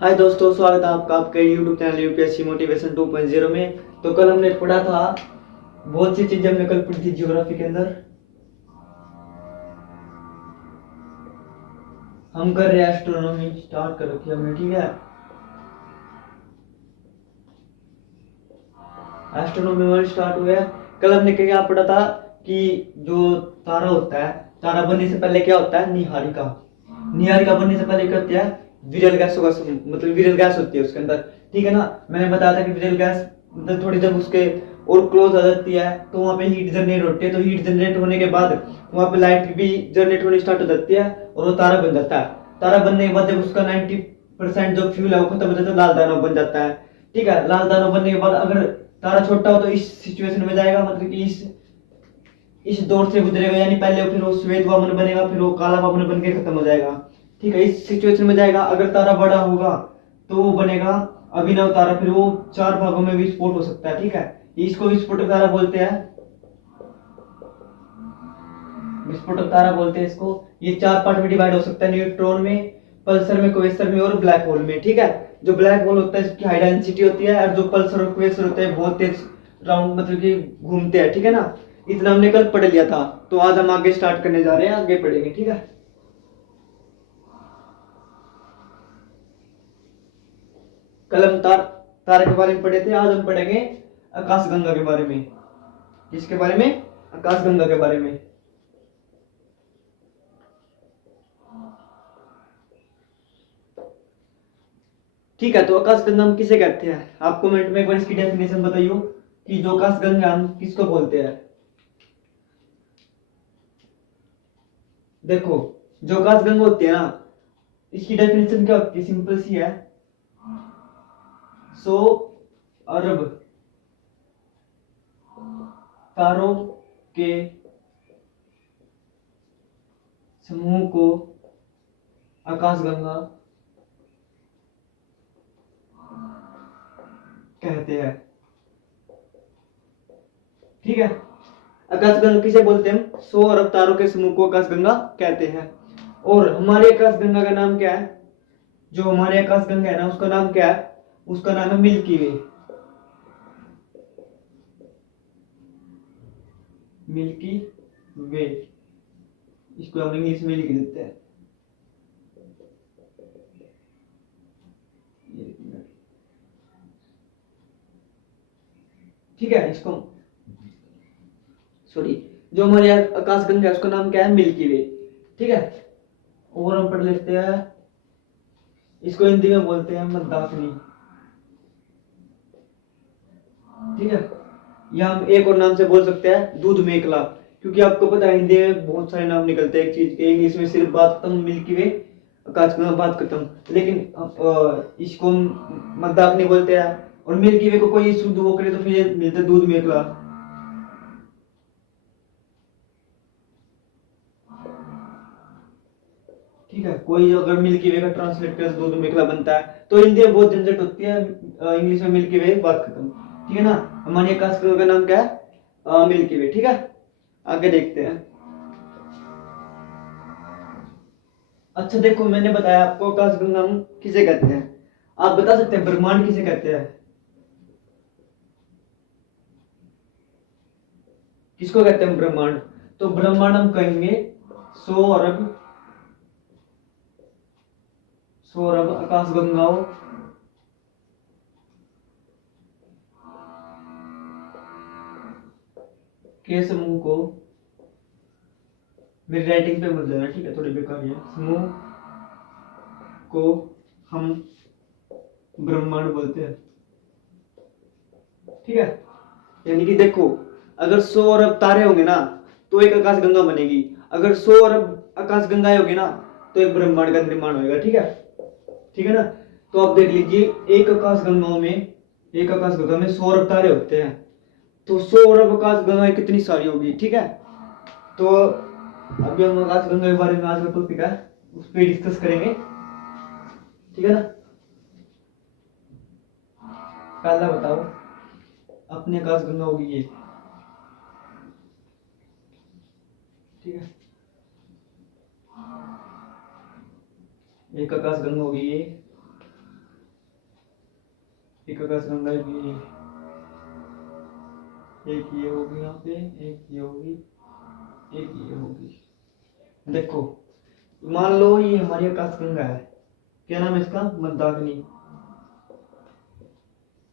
हाय दोस्तों, स्वागत है आपका आपके YouTube चैनल यूपीएससी मोटिवेशन 2.0 में। तो कल हमने पढ़ा था, बहुत सी चीजें हमने कल पढ़ी थी ज्योग्राफी के अंदर। हम कर रहे हैं एस्ट्रोनॉमी, स्टार्ट कर रखी हमने, ठीक है। एस्ट्रोनॉमी में स्टार्ट हुआ है। कल हमने क्या पढ़ा था कि जो तारा होता है, तारा बनने से पहले क्या होता है, निहारिका। निहारिका बनने से पहले क्या होती है, विरल गैसों का मतलब विरल गैस होती है उसके अंदर, ठीक है ना। मैंने बताया था कि विरल गैस मतलब थोड़ी जब उसके और क्लोज आ जाती है तो वहाँ पे हीट जनरेट होती है। तो हीट जनरेट होने के बाद वहाँ पे लाइट भी जनरेट होनी स्टार्ट हो जाती है और वो तारा बन जाता है। तारा बनने के बाद जब उसका 90% जो फ्यूल है वो खत्म हो जाता है, लाल दानव बन जाता है, ठीक है। लाल दानव बनने के बाद अगर तारा छोटा हो तो इस सिचुएशन में जाएगा, मतलब कि इस दौर से गुजरेगा, यानी पहले फिर वो श्वेत वामन बनेगा, फिर वो काला वामन बन के खत्म हो जाएगा, ठीक है। इस सिचुएशन में जाएगा। अगर तारा बड़ा होगा तो वो बनेगा अभिनव तारा, फिर वो 4 भागों में विस्फोट हो सकता है, ठीक है। इसको विस्फोटक तारा बोलते हैं, विस्फोटक तारा बोलते हैं इसको। ये 4 पार्ट में डिवाइड हो सकता है, न्यूट्रॉन में, पल्सर में, क्वेसर में और ब्लैक होल में, ठीक है। जो ब्लैक होल होता है इसकी हाई डेंसिटी होती है, और जो पल्सर और क्वेसर होते हैं बहुत तेज राउंड मतलब कि घूमते हैं, ठीक है ना। इतना हमने कल पढ़ लिया था। तो आज हम आगे स्टार्ट करने जा रहे हैं, आगे पढ़ेंगे, ठीक है। कल हम तारे के बारे में पढ़े थे, आज हम पढ़ेंगे आकाशगंगा के बारे में। किसके बारे में? आकाशगंगा के बारे में। ठीक है, तो आकाशगंगा हम किसे कहते हैं? आप कमेंट में एक बार इसकी डेफिनेशन बताइयो कि जो आकाशगंगा हम किसको बोलते हैं। देखो, जो आकाशगंगा होती है ना, इसकी डेफिनेशन क्या होती है? सिंपल सी है, 100 अरब तारों के समूह को आकाशगंगा कहते हैं, ठीक है। आकाशगंगा किसे बोलते हैं हम? 100 अरब तारों के समूह को आकाशगंगा कहते हैं। और हमारी आकाशगंगा का नाम क्या है? जो हमारी आकाशगंगा है ना, उसका नाम क्या है? उसका नाम है मिल्की वे। मिल्की वे, इसको हम इंग्लिश में लिख देते हैं। ठीक है, इसको सॉरी, जो हमारी आकाशगंगा है उसका नाम क्या है? मिल्की वे, ठीक है। और हम पढ़ लेते हैं, इसको हिंदी में बोलते हैं मंदाकिनी, ठीक है। या हम एक और नाम से बोल सकते हैं दूध मेखला, क्योंकि आपको पता है हिंदी में बहुत सारे नाम निकलते हैं एक चीज के, इंग्लिश में सिर्फ बात खत्म, मिल्की वे आकाशगंगा बात खत्म, लेकिन इसको मंदाकिनी बोलते हैं। और मिल्की वे को कोई शुद्ध वो करे तो फिर मिलता दूध मेखला। ठीक है, कोई अगर मिल्की वे का ट्रांसलेट करे तो दूध मेखला बनता है। तो हिंदी में बहुत झंझट होती है, इंग्लिश में मिल्की वे बात खत्म, ठीक है ना। हमारी आकाशगंगा का नाम क्या है? मिल्की वे, ठीक है। आगे देखते हैं। अच्छा देखो, मैंने बताया आपको आकाशगंगा हम किसे कहते हैं। आप बता सकते हैं ब्रह्मांड किसे कहते हैं? किसको कहते हैं ब्रह्मांड? तो ब्रह्मांड हम कहेंगे 100 अरब, 100 अरब आकाशगंगाओं के समूह को, मेरी राइटिंग पे मत लेना, ठीक है, थोड़ी बेकार है। समूह को हम ब्रह्मांड बोलते हैं, ठीक है। यानी कि देखो, अगर 100 अरब तारे होंगे ना तो एक आकाशगंगा बनेगी। अगर 100 अरब आकाशगंगाएं होगी ना तो एक ब्रह्मांड का निर्माण होगा, ठीक है, ठीक है ना। तो आप देख लीजिए, एक आकाशगंगा में 100 अरब तारे होते हैं, तो 100 अरब आकाशगंगाएं कितनी सारी होगी, ठीक है। तो अभी हम आकाशगंगा के बारे में आज का टॉपिक है उस पर डिस्कस करेंगे, ठीक है ना। पहला बताओ, अपनी आकाशगंगा होगी ये, ठीक है। एक आकाशगंगा होगी ये, एक आकाशगंगा भी, एक ये होगी यहाँ पे, एक ये होगी, एक ये होगी। देखो मान लो ये हमारी आकाशगंगा है, क्या नाम है इसका, मंदाकिनी।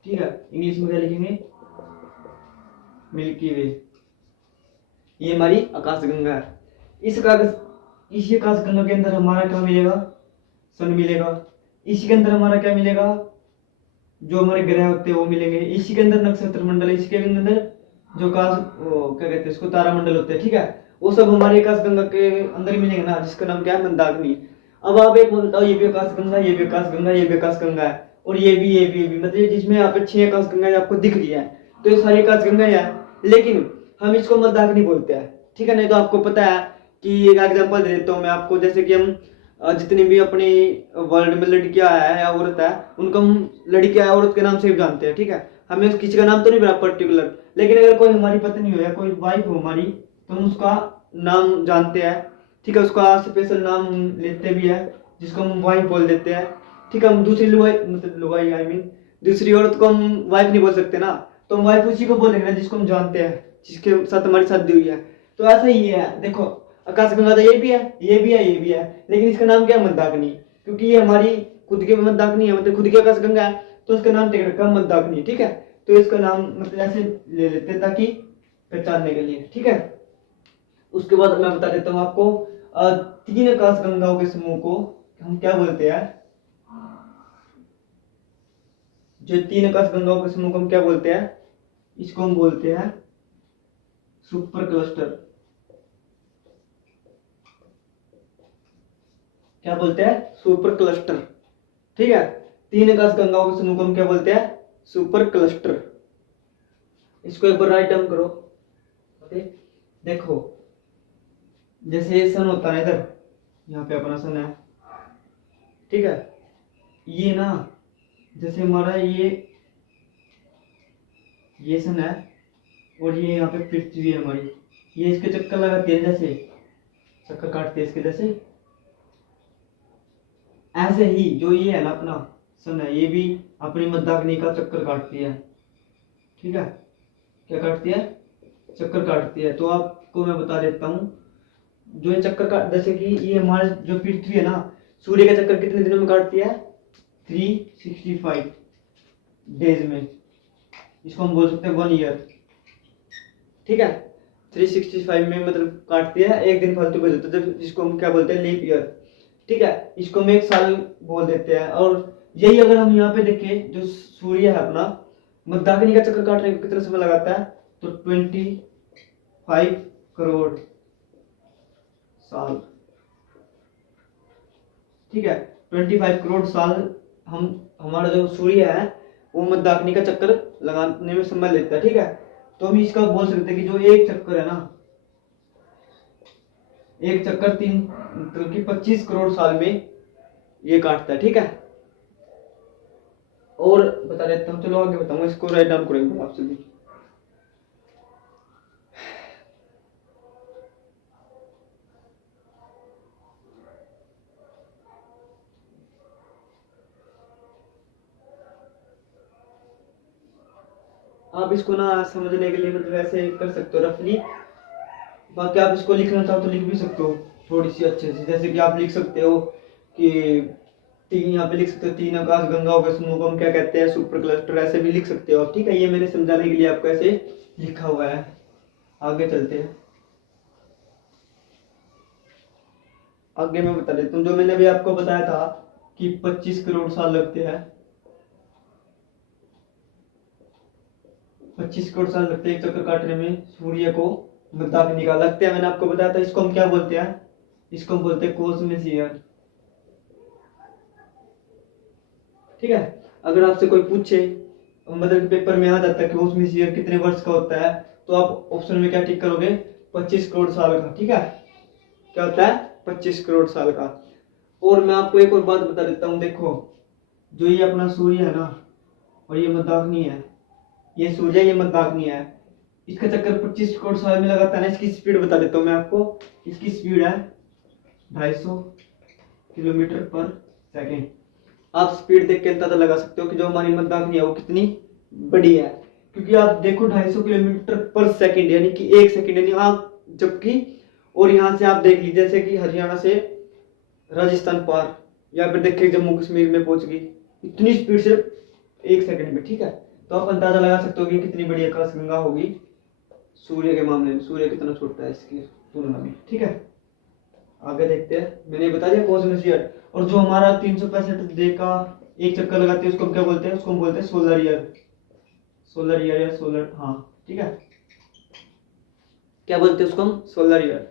ठीक है, इंग्लिश में क्या लिखेंगे, मिल्की वे। ये हमारी आकाशगंगा है। इसी आकाशगंगा के अंदर हमारा क्या मिलेगा, सन मिलेगा। इसी के अंदर हमारा क्या मिलेगा, जो हमारे ग्रह होते हैं वो मिलेंगे। इसी के अंदर नक्षत्र मंडल, इसी के अंदर जो क्या कहते हैं इसको, तारामंडल होते हैं। ठीक है, वो सब हमारे आकाशगंगा के अंदर ही मिलेंगे ना, जिसका नाम क्या है, मंदाकिनी। अब आप एक बताओ, ये भी आकाशगंगा, ये भी आकाशगंगा, ये भी आकाशगंगा है, और ये भी, ये भी, ये भी, मतलब जिसमें यहाँ पे 6 आकाशगंगा आपको दिख रही है, तो ये सारी आकाशगंगा है, लेकिन हम इसको मंदाकिनी बोलते हैं। ठीक है, नहीं तो आपको पता है कि एक एग्जाम्पल दे देता हूँ मैं आपको, जैसे कि हम जितनी भी अपनी वर्ल्ड में लड़कियां है या औरत है, उनको हम लड़कियां औरत के नाम से भी जानते हैं। ठीक है, हमें किसी का नाम तो नहीं पता पर्टिकुलर, लेकिन अगर कोई हमारी पत्नी हो या कोई वाइफ हो हमारी, तो हम उसका नाम जानते हैं। ठीक है, उसका स्पेशल नाम लेते भी है, जिसको हम वाइफ बोल देते हैं। ठीक है, हम दूसरी लुगाई, मतलब लुगाई आई मीन दूसरी औरत को हम वाइफ नहीं बोल सकते ना, तो हम वाइफ उसी को बोलेंगे ना जिसको हम जानते हैं, जिसके साथ हमारी शादी हुई है। तो ऐसा ही है, देखो आकाशगंगा तो ये भी है, ये भी है, ये भी है, लेकिन इसका नाम क्या है, मंदाकिनी, क्योंकि ये हमारी खुद की मंदाकिनी है, मतलब खुद की आकाशगंगा है, तो इसका नाम टेक रखा मंदाकिनी। ठीक है, तो इसका नाम मतलब ऐसे ले लेते हैं ताकि पहचानने के लिए। ठीक है, उसके बाद मैं बता देता हूँ आपको, 3 आकाशगंगाओं के समूह को हम क्या बोलते हैं, जो 3 आकाशगंगाओं के समूह को हम क्या बोलते हैं, इसको हम बोलते हैं सुपर क्लस्टर। क्या बोलते हैं, सुपर क्लस्टर। ठीक है, 3 आकाशगंगाओं के समूह को हम क्या बोलते हैं, सुपर क्लस्टर। इसको एक बार राइट डाउन करो। देखो जैसे ये सन होता है इधर, यहाँ पे अपना सन है। ठीक है, ये ना जैसे हमारा ये सन है, और ये यहाँ पे पृथ्वी है हमारी, ये इसके चक्कर लगाती है, जैसे चक्कर काटती है इसके जैसे। ऐसे ही जो ये है ना अपना सन है, ये भी अपनी मंदाकिनी का चक्कर काटती है। ठीक है, क्या काटती है, चक्कर काटती है। तो आपको मैं बता देता हूँ, जो ये चक्कर काट, जैसे कि ये हमारा जो पृथ्वी है ना, सूर्य का चक्कर कितने दिनों में काटती है, 365 डेज में। इसको हम बोल सकते हैं 1 ईयर। ठीक है, 365 में मतलब काटती है, एक दिन फालतू बच जाता है, जिसको हम क्या बोलते हैं, लीप ईयर। ठीक है, इसको हम 1 साल बोल देते हैं। और यही अगर हम यहाँ पे देखें, जो सूर्य है अपना, मंदाकिनी का चक्कर काटने को कितना समय लगाता है, तो 25 करोड़ साल। ठीक है, 25 करोड़ साल हमारा जो सूर्य है वो मंदाकिनी का चक्कर लगाने में समय लेता है। ठीक है, तो हम इसका बोल सकते हैं कि जो एक चक्कर है ना, एक चक्कर 25 करोड़ साल में ये काटता है। ठीक है, और बता देता हूँ, चलो आगे बताऊंगा, इसको राइट डाउन करेंगे आप सभी। आप इसको ना समझने के लिए मतलब ऐसे कर सकते हो रफली, बाकी आप इसको लिखना चाहो तो लिख भी सकते हो थोड़ी सी अच्छे से। जैसे कि आप लिख सकते हो कि यहाँ पे लिख सकते हो 3 आकाश गंगाओं के समूह को हम क्या कहते हैं, सुपर क्लस्टर, ऐसे भी लिख सकते हो। ठीक है, ये मैंने समझाने के लिए आपको ऐसे लिखा हुआ है। आगे चलते हैं, आगे मैं बता देता हूँ, जो मैंने अभी आपको बताया था कि 25 करोड़ साल लगते हैं, 25 करोड़ साल लगते हैं एक चक्कर काटने में सूर्य को मंदाकिनी का लगते हैं। मैंने आपको बताया था, इसको हम क्या बोलते हैं, इसको हम बोलते हैं कॉस्मिक ईयर। ठीक है, अगर आपसे कोई पूछे, मतलब पेपर में आ जाता है कि कॉस्मिक ईयर कितने वर्ष का होता है, तो आप ऑप्शन में क्या टिक करोगे, 25 करोड़ साल का। ठीक है, क्या होता है, 25 करोड़ साल का। और मैं आपको एक और बात बता देता हूँ, देखो जो ये अपना सूर्य है ना, और ये मंदाकिनी है, ये सूर्य, ये मंदाकिनी है, इसका चक्कर 25 करोड़ साल में लगाता है ना। इसकी स्पीड बता देता हूँ मैं आपको, इसकी स्पीड है 250 किलोमीटर पर सेकेंड। आप स्पीड देख के अंदाजा लगा सकते हो कि जो हमारी मंदाकिनी है वो कितनी बड़ी है। क्योंकि आप देखो 250 किलोमीटर पर सेकंड यानी कि 1 सेकंड, यानी आप जबकि, और यहाँ से आप देख लीजिए जैसे कि हरियाणा से राजस्थान पार, या फिर देखिए जम्मू कश्मीर में पहुंच गई इतनी स्पीड से 1 सेकंड में। ठीक है, तो आप अंदाजा लगा सकते हो कि कितनी बड़ी आकाशगंगा होगी सूर्य के मामले में। सूर्य कितना छोटा है इसकी तुलना में। ठीक है, आगे देखते हैं। मैंने बता दिया कॉस्मिक ईयर। और जो हमारा 365 डे का एक चक्कर लगाते हैं उसको हम क्या बोलते हैं? उसको हम बोलते हैं सोलर ईयर। सोलर ईयर या सोलर, हाँ ठीक है, क्या बोलते हैं उसको हम? Solar year.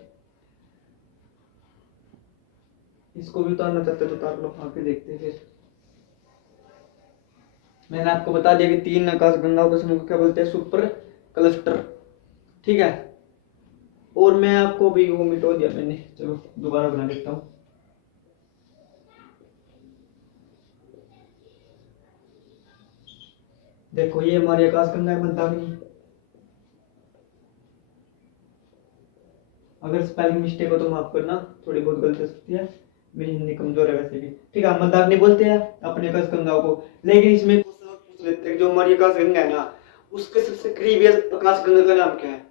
इसको भी उतारना चाहते तो उतार लो, आगे देखते हैं फिर। मैंने आपको बता दिया कि 3 आकाशगंगाओं के समूह को क्या बोलते हैं? Super cluster. ठीक है, और मैं आपको भी वो मिटो दिया मैंने, चलो दोबारा बना देता हूँ। देखो ये हमारी आकाशगंगा है मंदाकिनी। अगर स्पेलिंग मिस्टेक हो तो माफ करना, थोड़ी बहुत गलती हो सकती है, मेरी हिंदी कमजोर है वैसे भी। ठीक है, मंदाकिनी बोलते हैं अपने आकाशगंगा को। लेकिन इसमें पूछ लेते हैं जो हमारी आकाशगंगा है ना, उसके सबसे करीबी आकाशगंगा का नाम क्या है?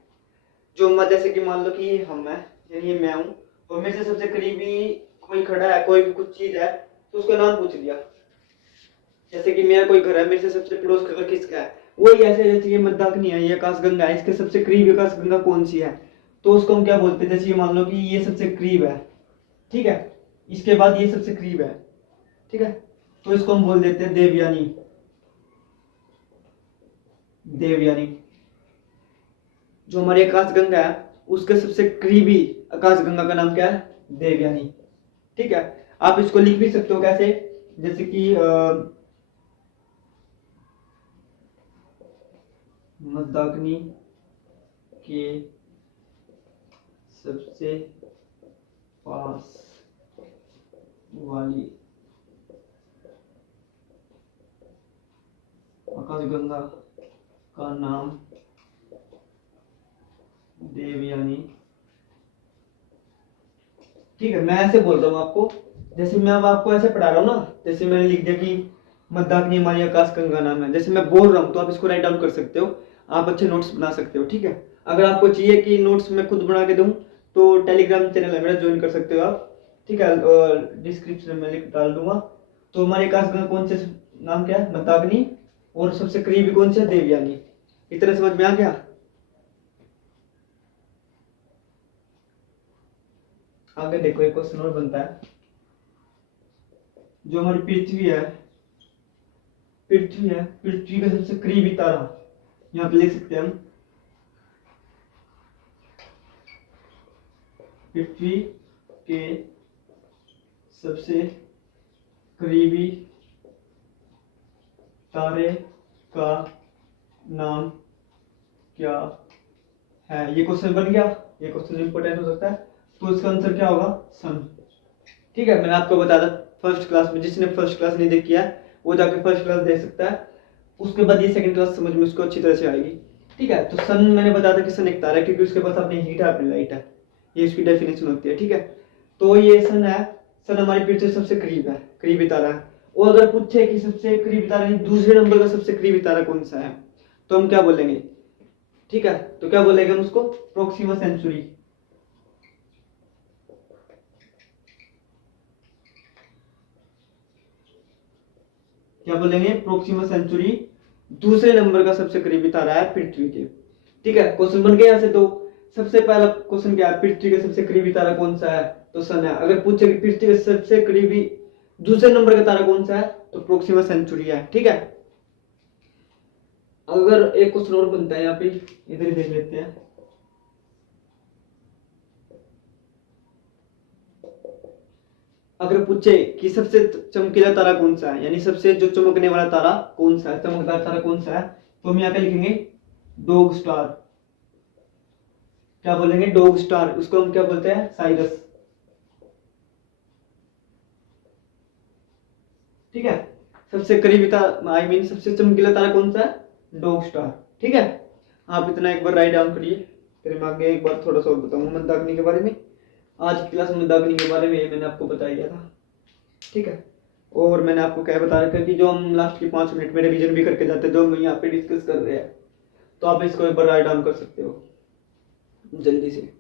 जो जैसे कि मान लो कि हम है, यानी मैं हूँ, और मेरे से सबसे करीबी कोई खड़ा है, कोई भी कुछ चीज है, तो उसका नाम पूछ लिया। जैसे कि मेरा कोई घर है, मेरे से सबसे पड़ोस का घर किसका है, वही ऐसे जैसे ये मंदाकिनी है, ये आकाशगंगा है, इसके सबसे करीबी आकाशगंगा कौन सी है, तो उसको हम क्या बोलते हैं? जैसे ये मान लो कि ये सबसे करीब है, ठीक है, इसके बाद ये सबसे करीब है, ठीक है, तो इसको हम बोल देते हैं देवयानी। देवयानी जो हमारी आकाशगंगा है उसके सबसे करीबी आकाशगंगा का नाम क्या है? देवयानी। ठीक है, आप इसको लिख भी सकते हो कैसे? जैसे कि मंदाकिनी के सबसे पास वाली आकाशगंगा का नाम देवयानी। ठीक है, मैं ऐसे बोल रहा हूँ आपको, जैसे मैं अब आपको ऐसे पढ़ा रहा हूँ ना, जैसे मैंने लिख दिया कि मंदाकिनी हमारी आकाशगंगा नाम है, जैसे मैं बोल रहा हूँ तो आप इसको राइट डाउन कर सकते हो, आप अच्छे नोट्स बना सकते हो। ठीक है, अगर आपको चाहिए कि नोट्स मैं खुद बना के दूं तो टेलीग्राम चैनल है मेरा, ज्वाइन कर सकते हो आप। ठीक है, और डिस्क्रिप्शन में लिंक डाल दूंगा। तो हमारी आकाशगंगा कौन से नाम क्या है? मंदाकिनी, और सबसे करीबी कौन सा? देवयानी। इतना समझ में आ गया? आगे देखो एक क्वेश्चन और बनता है। जो हमारी पृथ्वी है, पृथ्वी का सबसे करीबी तारा, यहाँ पे लिख सकते हैं हम, पृथ्वी के सबसे करीबी तारे का नाम क्या है? ये क्वेश्चन बन गया, ये क्वेश्चन इंपॉर्टेंट हो सकता है, तो इसका आंसर क्या होगा? सन। ठीक है, मैंने आपको बताया था फर्स्ट क्लास में, जिसने फर्स्ट क्लास नहीं देखी है वो जाके फर्स्ट क्लास देख सकता है, उसके बाद ये सेकंड क्लास समझ में उसको अच्छी तरह से आएगी। ठीक है, तो सन मैंने बताया था कि सन एक तारा है, क्योंकि उसके पास अपनी हीट है, अपनी लाइट है, ये इसकी डेफिनेशन होती है। ठीक है, तो ये सन है, सन हमारी पृथ्वी से सबसे करीब है, करीबी तारा है। और अगर पूछे कि सबसे करीबी तारा दूसरे नंबर का सबसे करीबी तारा कौन सा है, तो हम क्या बोलेंगे? ठीक है, तो क्या बोलेंगे हम उसको? Proxima Centauri. क्या बोलेंगे? प्रोक्सिमा सेंचुरी दूसरे नंबर का सबसे करीबी तारा है पृथ्वी के। ठीक है, क्वेश्चन बन गया यहाँ से। तो सबसे पहला क्वेश्चन क्या है? पृथ्वी का सबसे करीबी तारा कौन सा है? तो सन है। अगर पूछे कि पृथ्वी का सबसे करीबी दूसरे नंबर का तारा कौन सा है, तो प्रोक्सिमा सेंचुरी है। ठीक है, अगर एक क्वेश्चन और बनता है यहाँ पे, इधर ही देख लेते हैं। अगर पूछे कि सबसे चमकीला तारा कौन सा है, यानी सबसे जो चमकने वाला तारा कौन सा है, चमकदार तारा कौन सा है, तो हम यहाँ पे लिखेंगे डॉग स्टार। क्या बोलेंगे? Dog star. उसको हम क्या बोलते हैं? साइरस। ठीक है, सबसे करीबी तारा, आई मीन सबसे चमकीला तारा कौन सा है? Dog star. ठीक है, आप इतना एक बार राइट डाउन करिए, फिर मैं आगे एक बार थोड़ा सा और बताऊंगा मंदाकिनी के बारे में। आज की क्लास में मंदाकिनी के बारे में मैंने आपको बता दिया था। ठीक है, और मैंने आपको क्या बता रखा है कि जो हम लास्ट की 5 मिनट में रिवीजन भी करके जाते हैं, जो हम यहाँ पे डिस्कस कर रहे हैं, तो आप इसको एक बार राइट डाउन कर सकते हो जल्दी से।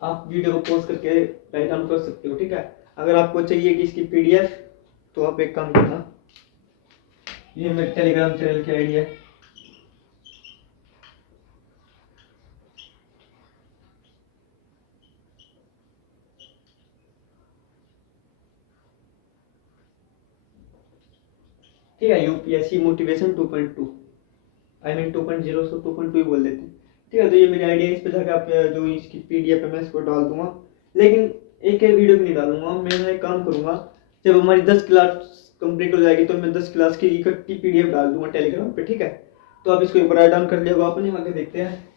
आप वीडियो को पॉज करके राइट डाउन कर सकते हो, ठीक है। अगर आपको चाहिए कि इसकी पीडीएफ, तो आप एक काम करना, ये मेरे टेलीग्राम चैनल की आईडी है, ठीक है, यूपीएससी मोटिवेशन 2.2, आई मीन 2.0, सो 2.2 ही बोल देते हैं, ठीक है। तो ये मेरी आईडी है, इस पे जाकर आप जो इसकी पीडीएफ है मैं इसको डाल दूंगा, लेकिन एक वीडियो भी नहीं डालूंगा। मैं एक काम करूंगा, जब हमारी 10 क्लास कंप्लीट हो जाएगी तो मैं 10 क्लास की इकट्ठी पीडीएफ डाल दूंगा टेलीग्राम पे, ठीक है। तो आप इसको एक बार राइट डाउन कर लिया होगा आपने, आगे देखते हैं।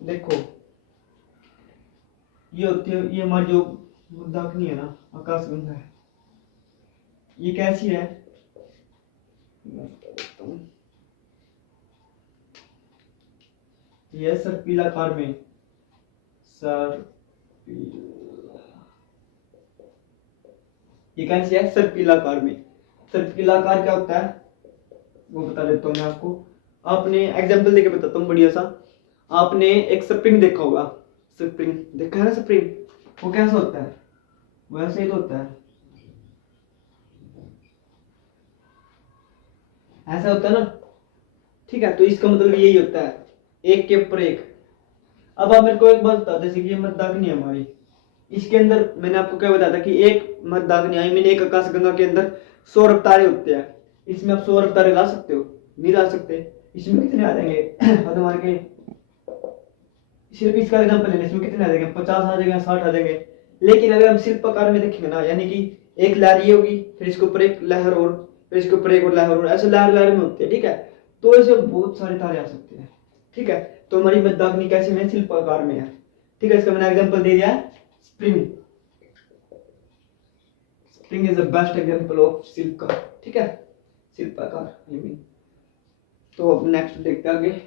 देखो ये होती है, ये हमारी जो दाखनी है ना, आकाशगंगा है, ये कैसी है, ये सर्पिलाकार में, ये कैसी है, सर्पिलाकार में। सर्पिलाकार क्या होता है वो बता देता हूँ मैं आपको। आपने एग्जाम्पल देके बताता हूँ बढ़िया सा। आपने एक स्प्रिंग देखा होगा, स्प्रिंग देखा है ना, स्प्रिंग वो कैसा होता है, वैसे ही तो होता है, ऐसा होता है ना, ठीक है। तो इसका मतलब यही होता है, एक के ऊपर एक। अब आप मेरे को एक बात बता, जैसे कि ये मदाग्नि है हमारी, इसके अंदर मैंने आपको क्या बताया था कि एक मदाग्नि आई मीन एक आकाशगंगा के अंदर 100 अरब तारे होते हैं। इसमें आप 100 अरब तारे ला सकते हो? नहीं ला सकते। इसमें कितने आ जाएंगे तुम्हारे के, सिर्फ इसका एग्जाम्पल लेने, इसमें कितने आ जाएंगे, 50 आ जाएंगे, 60 आ जाएंगे। लेकिन अगर हम शिल्पकार में देखेंगे ना, यानी कि एक लहर ये होगी, फिर इसके ऊपर एक लहर और, फिर इसके ऊपर एक और लहर और, ऐसे लहर लहर में होते हैं, ठीक है। तो ऐसे बहुत सारे तारे आ सकते हैं, ठीक है। तो हमारी मदाग्नि कैसे में, शिल्पाकार में है, ठीक है। इसका मैंने एग्जांपल दे दिया है, spring. Spring is the best example of शिल्पकार, ठीक है, शिल्पाकार आई मीन। तो अब नेक्स्ट देखते हैं आगे।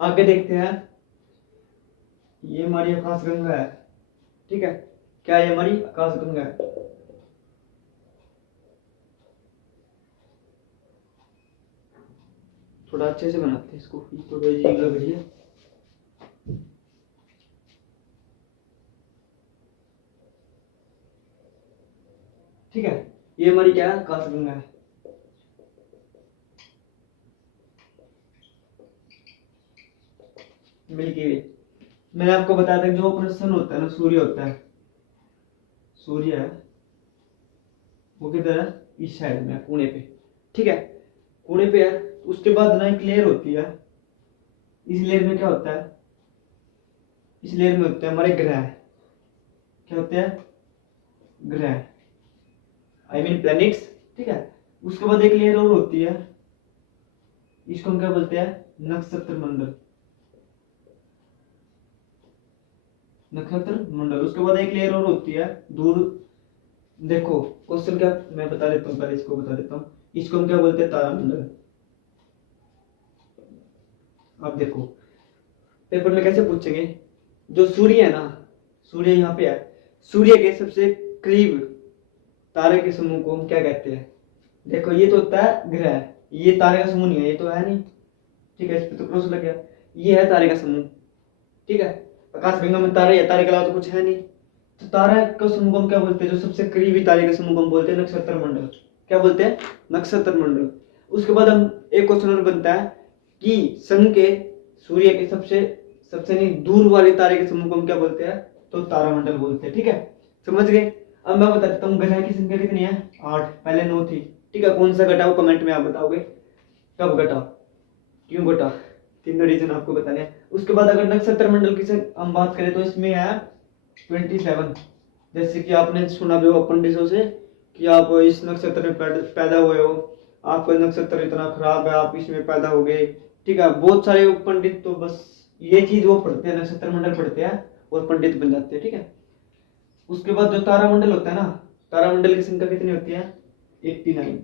आगे देखते हैं, ये हमारी आकाशगंगा है, ठीक है। क्या ये हमारी आकाशगंगा है? थोड़ा अच्छे से बनाते हैं इसको, तो अजीब लग रही है। ठीक है, ये हमारी क्या है, आकाशगंगा है। मिल्की वे। मैंने आपको बताया था जो अपना सन होता है ना, सूर्य होता है, सूर्य है वो किधर है, इस साइड में, कोने पे, ठीक है, कोने पे है। उसके बाद ना एक लेयर होती है, इस लेयर में क्या होता है, इस लेयर में होते हैं हमारे ग्रह। क्या होते हैं, ग्रह आई मीन प्लैनेट्स, ठीक है। उसके बाद एक लेयर और होती है, इसको हम क्या बोलते हैं, नक्षत्र मंडल, नक्षत्र मंडल। उसके बाद एक लेयर और होती है दूर। देखो क्वेश्चन क्या, मैं बता देता हूँ, पहले इसको बता देता हूँ, इसको हम क्या बोलते हैं, तारामंडल। अब देखो पेपर में कैसे पूछेंगे, जो सूर्य है ना, सूर्य यहाँ पे है, सूर्य के सबसे करीब तारे के समूह को हम क्या कहते हैं। देखो ये तो होता है ग्रह, ये तारे का समूह नहीं है, ये तो है नहीं, ठीक है, इस पे तो क्रॉस लग गया। ये है तारे का समूह, ठीक है। आकाशगंगा में तारे है, तारे के अलावा तो कुछ है नहीं। तो तारा का समूह को हम क्या बोलते हैं, जो सबसे करीबी तारे के समूह को हम बोलते हैं नक्षत्र मंडल। क्या बोलते हैं, नक्षत्र मंडल। उसके बाद हम एक क्वेश्चन और बनता है कि सन के, सूर्य के सबसे सबसे नहीं दूर वाले तारे के समूह को हम क्या बोलते हैं, तो तारामंडल बोलते हैं, ठीक है, समझ गए। अब मैं बता देता हूँ ग्रह की संख्या कितनी है, 8, पहले 9 थी, ठीक है। कौन सा घटा वो कमेंट में आप बताओगे, कब घटा, क्यों घटा, तीनों रीजन आपको बताने हैं। उसके बाद अगर नक्षत्र मंडल की हम बात करें तो इसमें है 27। जैसे कि आपने सुना भी हो पंडितों से कि आप इस नक्षत्र में पैदा हुए हो, आपका नक्षत्र इतना खराब है, आप इसमें पैदा हो गए, ठीक है। बहुत सारे पंडित तो बस ये चीज वो पढ़ते हैं, नक्षत्र मंडल पढ़ते हैं और पंडित बन जाते हैं, ठीक है। उसके बाद जो तारामंडल होता है ना, तारामंडल की संख्या कितनी होती है? 89।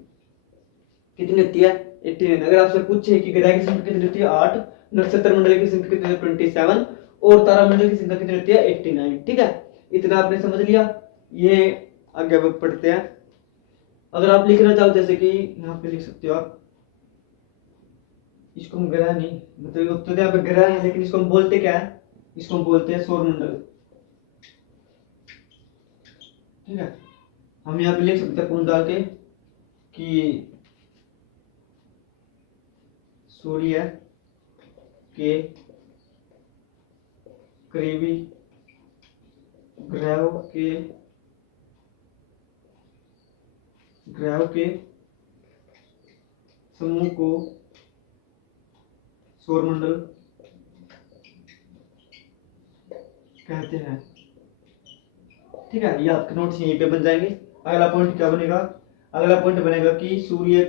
कितनी होती है? 89। अगर आपसे पूछे कि ग्रह की संख्या कितनी होती है? 8, नक्षत्र मंडल की संख्या कितनी है? 27 और तारामंडल की संख्या कितनी होती है? 89, ठीक है। इतना आपने समझ लिया। ये आगे अब पढ़ते हैं। अगर आप लिखना चाहो जैसे कि यहाँ पे लिख सकते हो आप, इसको हम ग्रह नहीं, मतलब तो यहाँ पे ग्रह है लेकिन इसको हम बोलते क्या है? इसको हम बोलते हैं सौर मंडल, ठीक है। हम यहाँ पे लिख सकते हैं पूर्ण डाल के कि सूर्य के करीबी ग्रहों के समूह को सौरमंडल कहते हैं, ठीक है। ये आपके नोट्स यहीं पे बन जाएंगे। अगला पॉइंट क्या बनेगा? अगला पॉइंट बनेगा कि सूर्य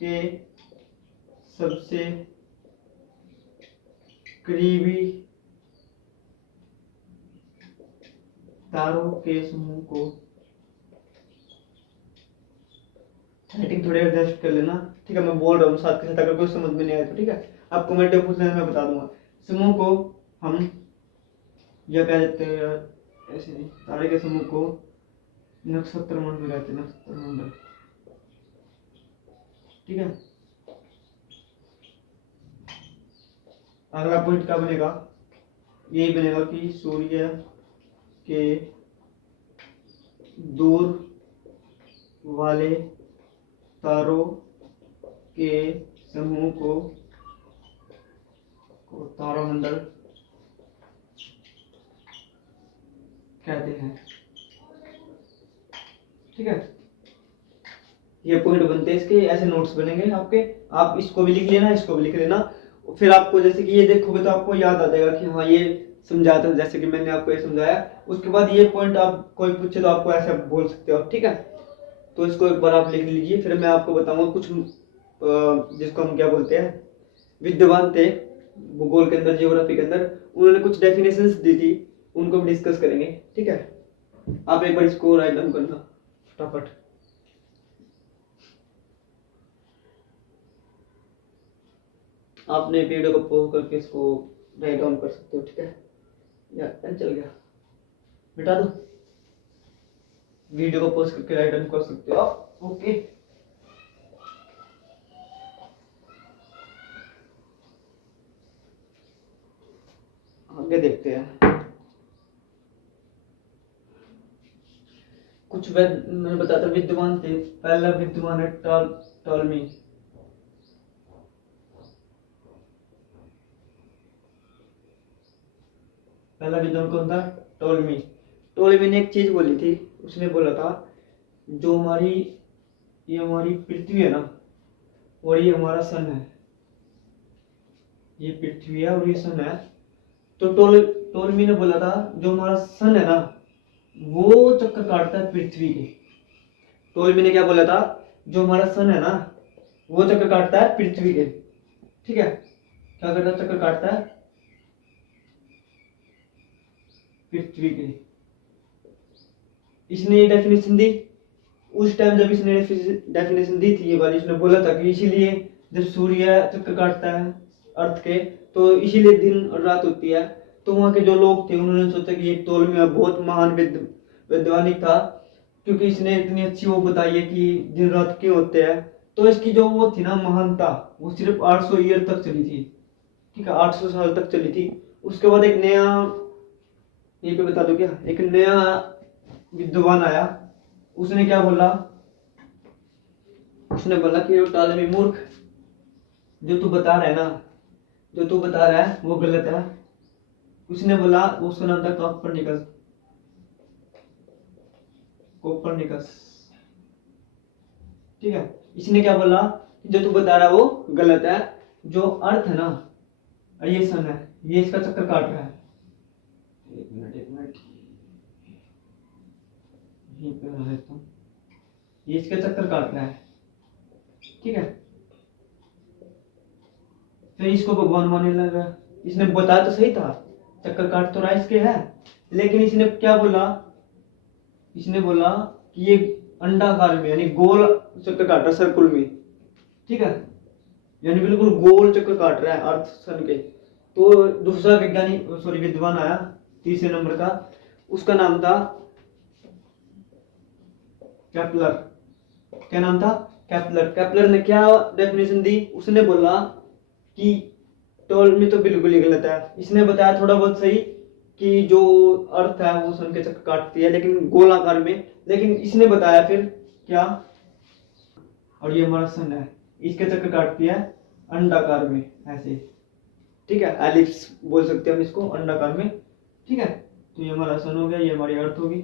के सबसे करीबी तारों के समूह को, राइटिंग थोड़ी एडजस्ट कर लेना, ठीक है। मैं बोल रहा हूँ साथ के साथ, अगर कोई समझ में नहीं आया तो ठीक है, आप कमेंट में पूछ लेना, मैं बता दूंगा। समूह को हम यह कह देते हैं, ऐसे नहीं, तारे के समूह को नक्षत्र मंडल कहते हैं, नक्षत्र मंडल, ठीक है। अगला पॉइंट क्या बनेगा? यही बनेगा कि सूर्य के दूर वाले तारों के समूह को तारामंडल कहते हैं, ठीक है। ये पॉइंट बनते हैं इसके, ऐसे नोट्स बनेंगे आपके। आप इसको भी लिख लेना, इसको भी लिख लेना, फिर आपको जैसे कि ये देखोगे तो आपको याद आ जाएगा कि हाँ ये समझाया था, जैसे कि मैंने आपको ये समझाया। उसके बाद ये पॉइंट आप कोई पूछे तो आपको ऐसे बोल सकते हो, ठीक है। तो इसको एक बार आप लिख लीजिए, फिर मैं आपको बताऊंगा कुछ जिसको हम क्या बोलते हैं, विद्वान थे भूगोल के अंदर, ज्योग्राफी के अंदर, उन्होंने कुछ डेफिनेशंस दी थी, उनको हम डिस्कस करेंगे, ठीक है। आप एक बार इसको राइट डाउन करना फटाफट। आपने वीडियो को पॉज करके इसको राइट डाउन कर सकते हो, ठीक है। या पेन चल गया, मिटा दो। वीडियो को पॉज करके राइट डाउन कर सकते हो आप, ओके। आगे देखते हैं। कुछ मैंने बताया था विद्वान थे। पहला विद्वान है टॉलमी। पहला विद्वान कौन था? टॉलमी। टॉलमी ने एक चीज बोली थी, उसने बोला था जो ये हमारी पृथ्वी है ना, और ये हमारा सन है, ये पृथ्वी है और ये सन है। तो टॉलमी ने बोला था जो हमारा सन है ना, वो चक्कर काटता है पृथ्वी के। टॉलमी ने क्या बोला था? जो हमारा सन है ना, वो चक्कर काटता है पृथ्वी के, ठीक है। क्या करता है? चक्कर काटता है पृथ्वी के। इसने ये डेफिनेशन दी उस टाइम जब इसने डेफिनेशन दी थी ये वाली। इसने बोला था कि इसीलिए जब सूर्य चक्कर काटता है अर्थ के, तो इसीलिए दिन और रात होती है। तो वहां के जो लोग थे उन्होंने सोचा कि ये टॉलमी बहुत महान वैज्ञानिक था, क्योंकि इसने इतनी अच्छी वो बताई है कि दिन रात क्यों होते हैं। तो इसकी जो वो थी ना महानता, वो सिर्फ 800 ईयर तक चली थी, ठीक है, 800 साल तक चली थी। उसके बाद एक नया, ये पे बता दो क्या, एक नया विद्वान आया। उसने क्या बोला? उसने बोला कि टॉलमी मूर्ख, जो तू बता रहा है ना, जो तू बता रहा है वो गलत है। उसने बोला, उसका नाम था कोपरनिकस। कोपरनिकस, ठीक है। इसने क्या बोला? जो तू बता रहा है वो गलत है। जो अर्थ है ना, ये सन है, ये इसका चक्कर काट रहा है। एक मिनट यहीं पे रहा तो ये इसका चक्कर काट रहा है, ठीक है। फिर इसको भगवान मानने लगा, इसने बताया तो सही था, चक्कर काट तो रहा इसके है, लेकिन इसने क्या बोला, इसने बोला कि ये अंडाकार में यानी गोल चक्कर काट रहा है सर्कुल में, ठीक है, यानी बिल्कुल गोल चक्कर काट रहा है अर्थ सन के। तो दूसरा वैज्ञानिक सॉरी विद्वान आया तीसरे नंबर का, उसका नाम था केपलर। क्या नाम था? केपलर। केपलर ने क्या डेफिनेशन दी? उसने बोला कि टोलमी तो बिल्कुल ही गलत है। इसने बताया थोड़ा बहुत सही कि जो अर्थ है वो सन के चक्कर काटती है लेकिन गोलाकार में, लेकिन इसने बताया फिर क्या, और ये हमारा सन है इसके चक्कर काटती है अंडाकार में ऐसे, ठीक है, एलिप्स बोल सकते हैं हम इसको, अंडाकार में, ठीक है। तो ये हमारा सन हो गया, ये हमारी अर्थ होगी,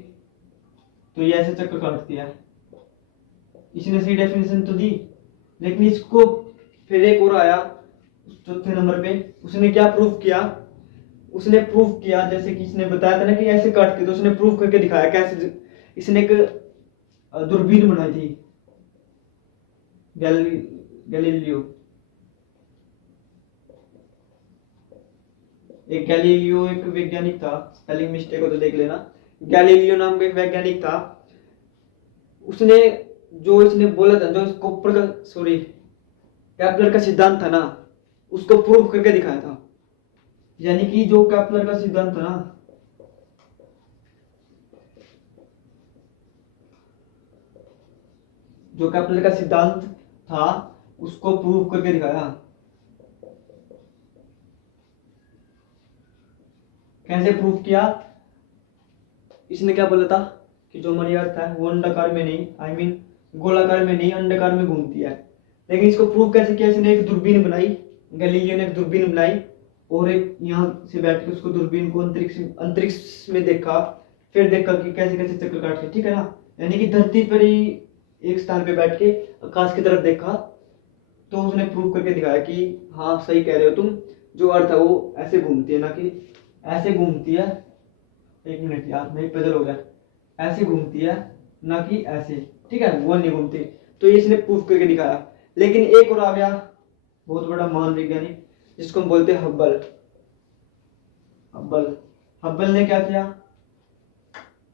तो ये ऐसे चक्कर काटती है। इसने सही डेफिनेशन तो दी, लेकिन इसको फिर एक और आया चौथे नंबर पे, उसने क्या प्रूफ किया, उसने प्रूफ किया जैसे कि इसने बताया था ना कि ऐसे काटती, तो उसने प्रूफ करके दिखाया कैसे। इसने एक दूरबीन बनाई थी, गैलीलियो, एक वैज्ञानिक था, स्पेलिंग मिस्टेक हो तो देख लेना, गैलीलियो नाम का एक वैज्ञानिक था। उसने जो इसने बोला था, जो कोपर का सॉरी केपलर का सिद्धांत था ना, उसको प्रूव करके दिखाया था। यानी कि जो केपलर का सिद्धांत था ना, जो केपलर का सिद्धांत था उसको प्रूव करके दिखाया। कैसे प्रूव किया? इसने क्या बोला था कि जो हमारी अर्थ है वो अंडाकार में नहीं, आई मीन गोलाकार में नहीं, अंडाकार में घूमती है। लेकिन इसको प्रूव कैसे किया? इसने एक दूरबीन बनाई, गैलीलियो ने एक दूरबीन बनाई और एक यहाँ से बैठ के उसको दूरबीन को अंतरिक्ष में देखा, फिर देखा कि कैसे कैसे चक्कर काट के, ठीक है ना, यानी कि धरती पर ही एक स्थान पे बैठ के आकाश की तरफ देखा, तो उसने प्रूव करके दिखाया कि हाँ सही कह रहे हो तुम, जो अर्थ है वो ऐसे घूमती है, ना कि ऐसे घूमती है। एक मिनट यार, मैं पजल हो गया, ऐसे घूमती है ना कि ऐसे, ठीक है, वो नहीं घूमती। तो इसने प्रूफ करके दिखाया। लेकिन एक और आ गया बहुत बड़ा महान वैज्ञानिक, जिसको हम बोलते हैं हब्बल। हब्बल हब्बल ने क्या किया?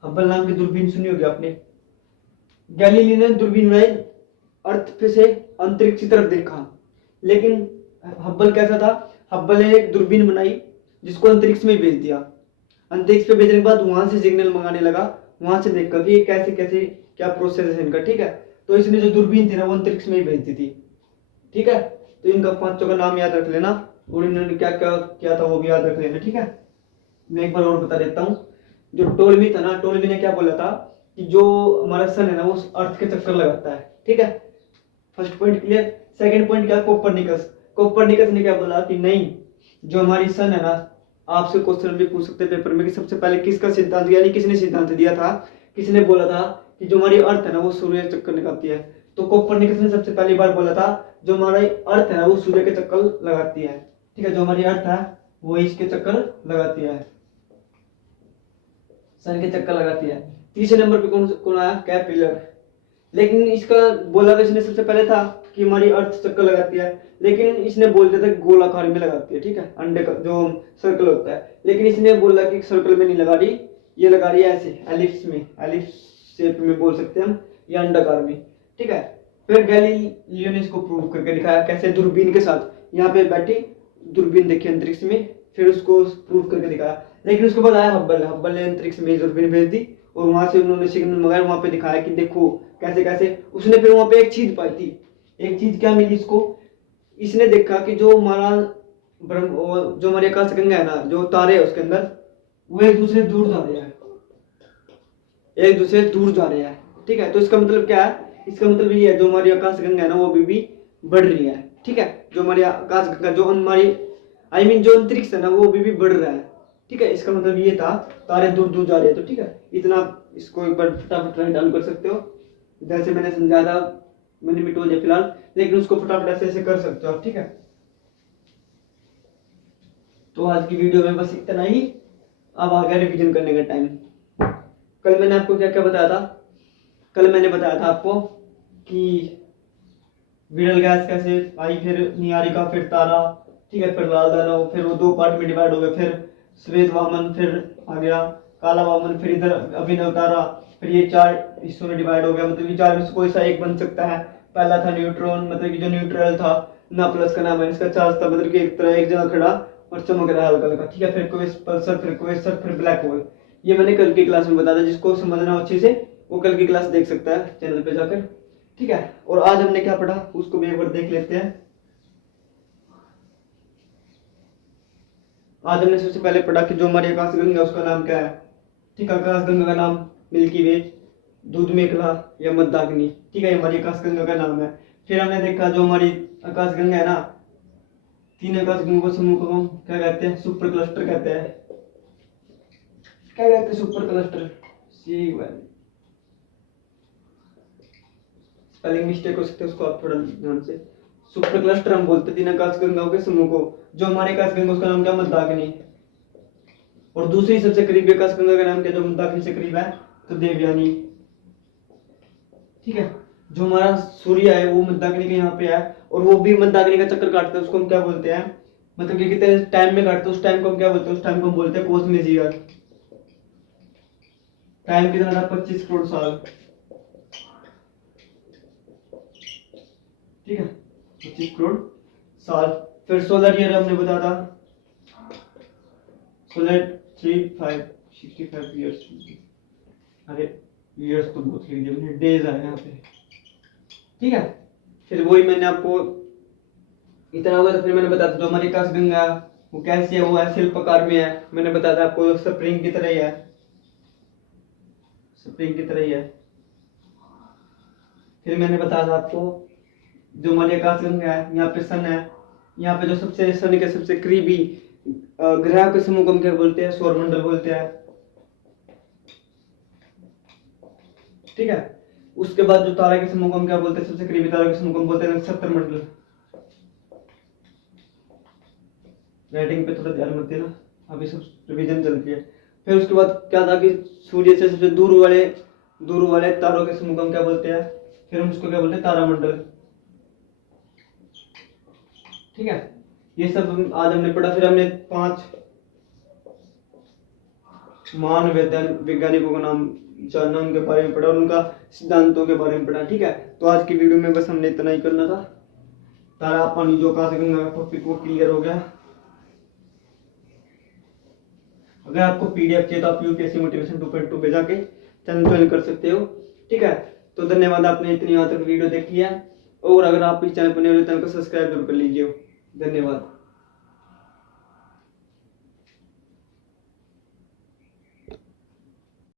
हब्बल नाम की दूरबीन सुनी होगी आपने। गैलीलियो ने दूरबीन बनाई, अर्थ पे से अंतरिक्ष की तरफ देखा, लेकिन हब्बल कैसा था? हब्बल ने एक दूरबीन बनाई जिसको अंतरिक्ष में भेज दिया। अंतरिक्ष पे भेजने के बाद वहां से सिग्नल मंगाने लगा, वहां से देखा कि ये कैसे कैसे क्या प्रोसेस है इनका, ठीक है। तो इसने जो दूरबीन थी ना वो अंतरिक्ष में ही भेज दी थी, ठीक है। तो इनका पांचों का नाम याद रख लेना और इन्होंने क्या क्या किया था वो भी याद रख लेना, ठीक है। मैं एक बार और बता देता हूँ। जो टोलमी था ना, टोलमी ने क्या बोला था कि जो हमारा सन है ना वो अर्थ के चक्कर लगाता है, ठीक है। First point clear. Second point क्या? कोपरनिकस। कोपरनिकस ने क्या बोला कि नहीं, जो हमारी सन है ना, आपसे क्वेश्चन भी पूछ सकते हैं पेपर में कि सबसे पहले किसका सिद्धांत, यानी किसने सिद्धांत दिया था, किसने बोला था कि जो हमारी अर्थ है ना वो सूर्य के चक्कर लगाती है? तो कोपरनिकस ने सबसे पहली बार बोला था जो हमारा अर्थ है ना वो सूर्य के चक्कर लगाती है, ठीक है। जो हमारी अर्थ है वो इसके चक्कर लगाती है, सन के चक्कर लगाती है। तीसरे नंबर पे कौन आया? केपलर। लेकिन इसका बोला तो इसने सबसे पहले था कि हमारी अर्थ चक्कर लगाती है, लेकिन इसने बोल दिया था गोलाकार में लगाती है, ठीक है, अंडे का जो सर्कल होता है। लेकिन इसने बोला कि सर्कल में नहीं लगा रही, ये लगा रही है ऐसे एलिप्स में, एलिप्स शेप में बोल सकते हैं हम, या अंडाकार में, ठीक है। फिर गैलीलियो ने इसको प्रूव करके दिखाया। कैसे? दूरबीन के साथ, यहाँ पे बैठी दूरबीन देखी अंतरिक्ष में, फिर उसको प्रूव करके दिखाया। लेकिन उसके बाद आया हब्बल। हब्बल ने अंतरिक्ष में दूरबीन भेज दी और वहां से उन्होंने सिग्नल मंगाया, वहां पे दिखाया कि देखो कैसे कैसे। उसने फिर वहां पे एक चीज पाई थी। एक चीज क्या मिली इसको? इसने देखा कि जो हमारा जो हमारी आकाश गंगा है ना, जो तारे है उसके अंदर, वो एक दूसरे दूर जा रहे हैं, एक दूसरे दूर जा रहे हैं, ठीक है। तो इसका मतलब क्या है? इसका मतलब ये है जो हमारी आकाश गंगा है ना वो अभी भी बढ़ रही है, ठीक है। जो हमारी आकाश गंगा, जो हमारी आई मीन जो अंतरिक्ष है ना वो अभी भी बढ़ रहा है, ठीक है। इसका मतलब ये था तारे दूर दूर जा रहे हैं, तो ठीक है। इतना इसको एक बार फटाफट राइट डाउन कर सकते हो, जैसे मैंने समझाया था, मैंने मिटो दिया फिलहाल, लेकिन उसको फटाफट ऐसे ऐसे कर सकते हो आप, ठीक है। तो आज की वीडियो में बस इतना ही। अब आ गया रिवीजन करने का टाइम। कल मैंने आपको क्या क्या बताया था? कल मैंने बताया था आपको कि विरल गैस कैसे आई, फिर निहारिका, फिर तारा, ठीक है। फिर लाल दानव, फिर वो दो पार्ट में डिवाइड हो गए। फिर श्वेत वामन फिर आ गया, काला वामन, फिर इधर अभिनव तारा, फिर ये चार हिस्सों में डिवाइड हो गया। मतलब ये चार में से कोई सा एक बन सकता है। पहला था न्यूट्रॉन, मतलब कि जो न्यूट्रल था ना, प्लस का नाम है इसका, चार्ज था, मतलब कि एक तरह एक जगह खड़ा और चमक रहा है हल्का हल्का। ठीक है। फिर पल्सर, फिर क्वेसर, फिर ब्लैक होल। ये मैंने कल की क्लास में बताया था, जिसको समझना हो अच्छे से वो कल की क्लास देख सकता है चैनल पे जाकर। ठीक है। और आज हमने क्या पढ़ा उसको भी एक बार देख लेते हैं। आज हमने सबसे पहले पढ़ा कि जो हमारी आकाशगंगा उसका नाम क्या है। ठीक है। आकाशगंगा का नाम मिल्की वे, दूध मेखला या मंदाकिनी। ठीक है, ये हमारी आकाशगंगा का नाम है। फिर हमने देखा जो हमारी आकाशगंगा है ना, तीन आकाशगंगों को समूह को हम क्या कहते हैं, सुपर क्लस्टर कहते हैं। क्या कहते हैं, सुपर क्लस्टर। स्पेलिंग मिस्टेक हो सकते है, उसको आप थोड़ा ध्यान से। सुपर क्लस्टर हम बोलते हैं तीन आकाशगंगाओं के समूह को। जो हमारे आकाशगंगा उसका नाम क्या, मंदाकिनी। और दूसरी सबसे करीबी आकाशगंगा का नाम क्या, जो मंदाकिनी से करीब है, तो देवयानी। ठीक है। जो हमारा सूर्य है वो मंदाकिनी के यहाँ पे है, और वो भी मंदाकिनी का चक्कर काटता है, उसको हम क्या बोलते हैं, मतलब कि कितने टाइम में काटते हैं उस टाइम को हम क्या बोलते हैं, उस टाइम को हम बोलते हैं कोसमिक ईयर। टाइम कितना था, 25 करोड़ साल। ठीक है, 25 करोड़ साल। फिर सोलर ईयर हमने बताया था, सोलर 65 ईयर्स। अरे ईयर्स तो बहुत लिख दिया मैंने, डेज आए यहाँ पे। ठीक है। फिर वही मैंने आपको इतना होगा। तो फिर मैंने बताया था जो हमारी आकाशगंगा वो कैसी है, वो है शिल्प आकार में है। मैंने बताया था आपको स्प्रिंग की तरह ही है, स्प्रिंग की तरह ही है। फिर मैंने बताया था आपको जो हमारी आकाशगंगा है, यहाँ पे सन है, यहाँ पे जो सबसे सन के सबसे करीबी ग्रह के समूह को हम क्या बोलते हैं, सौरमंडल बोलते हैं। ठीक है। उसके बाद जो तारा के समूह को हम क्या बोलते हैं, सबसे करीबी तारा के समूह को हम बोलते हैं नक्षत्र मंडल। राइटिंग पे थोड़ा ध्यान मत देना, अभी सब रिवीजन चलती है। फिर उसके बाद क्या था कि सूर्य से सबसे दूर वाले तारों के समूह को हम क्या बोलते हैं, फिर हम उसको क्या बोलते हैं, तारामंडल। ठीक है। ये सब आज हमने पढ़ा। फिर हमने 5 महान वैज्ञानिकों का नाम जानना, उनके बारे में पढ़ा और उनका सिद्धांतों के बारे में पढ़ा। ठीक है। तो आज की वीडियो में बस हमने इतना ही करना था। तारा पानी जो आकाशगंगा का टॉपिक वो क्लियर हो गया। अगर आपको पीडीएफ चाहिए तो आप यूपीएससी मोटिवेशन 2.2 पे जाके चैनल ज्वाइन कर सकते हो। ठीक है। तो धन्यवाद, आपने इतनी यहाँ तक वीडियो देखी है। और अगर आप इस चैनल पर नए हो तो चैनल को सब्सक्राइब जरूर कर लीजिए। धन्यवाद।